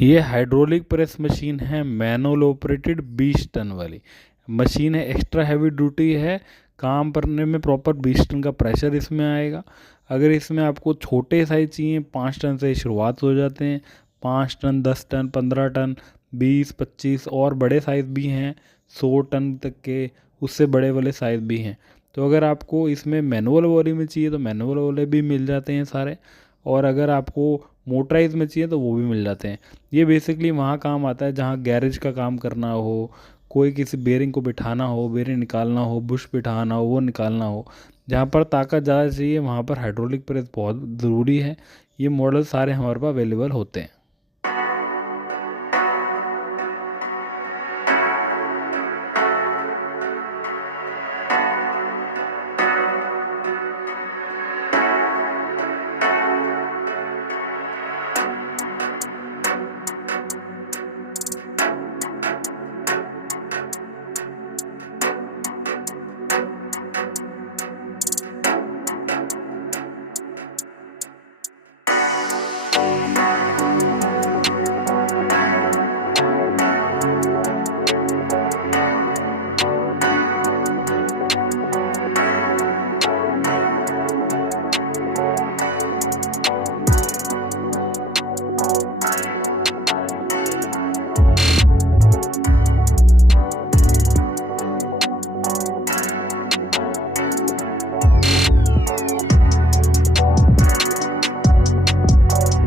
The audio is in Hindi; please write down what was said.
ये हाइड्रोलिक प्रेस मशीन है, मैनुअल ऑपरेटेड 20 टन वाली मशीन है। एक्स्ट्रा हैवी ड्यूटी है, काम करने में प्रॉपर 20 टन का प्रेशर इसमें आएगा। अगर इसमें आपको छोटे साइज चाहिए, 5 टन से शुरुआत हो जाते हैं। 5 टन, 10 टन, 15 टन, 20, 25 और बड़े साइज़ भी हैं, 100 टन तक के, उससे बड़े वाले साइज़ भी हैं। तो अगर आपको इसमें मैनुअल वाली में चाहिए तो मैनुअल वाले भी मिल जाते हैं सारे, और अगर आपको मोटराइज में चाहिए तो वो भी मिल जाते हैं। ये बेसिकली वहाँ काम आता है जहाँ गैरेज का काम करना हो, कोई किसी बेरिंग को बिठाना हो, बेरिंग निकालना हो, बुश बिठाना हो, वो निकालना हो। जहाँ पर ताकत ज़्यादा चाहिए वहाँ पर हाइड्रोलिक प्रेस बहुत ज़रूरी है। ये मॉडल सारे हमारे पास अवेलेबल होते हैं।